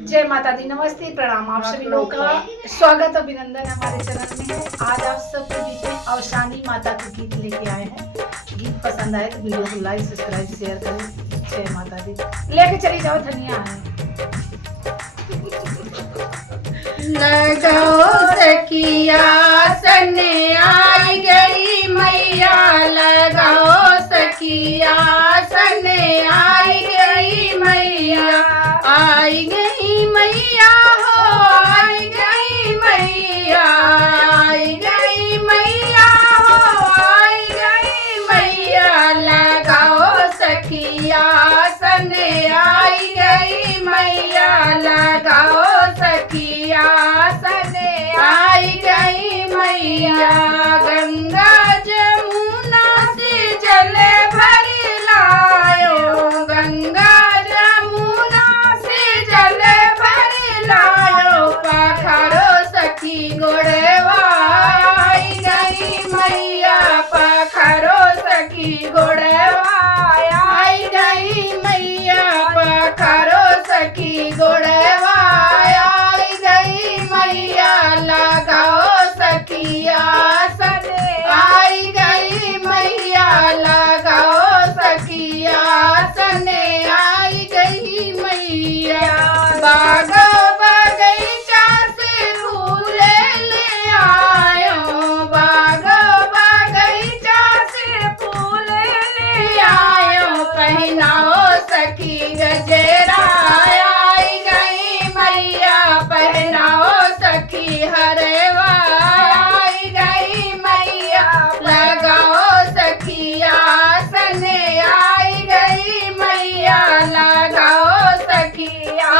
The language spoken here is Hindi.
जय माता दी, नमस्ते, प्रणाम। आप सभी लोगों का स्वागत अभिनंदन हमारे चैनल में है। आज आप सबके बीच में अवसानी माता के गीत लेके आए हैं। गीत पसंद आए तो वीडियो को लाइक सब्सक्राइब शेयर करें। जय माता दी। लेके चली जाओ, धनिया है। लगाओ सखिया सने आई गई मैया, लगाओ सखिया सने आई गई मैया, आई गई मैया हो, आई गई मैया, आई गई मैया हो, आई गई मैया, लगाओ सखिया सने आई गई मैया, लगाओ सखिया सने आई गई मैया। गंगा जमुना से जल भर लायो, गंगा जमुना से जल भर लायो, पखारो सखी गोड़वा आई गई मैया, पखारो सखी गोड़वा आई गई मैया, पखारो सखी गोड़वा आई गई मैया, लगाओ सखिया सने आई गई मैया, लगाओ सखिया सने आई गई मैया। बाग बगीचा से फूल ले आयो, बाग बगीचा से फूल ले आयो, पहनाओ सखी गजरा आई गई मैया, पहनाओ सखी हरवा आई गई मैया, लगाओ सखिया सने आई गई मैया, लगाओ सखिया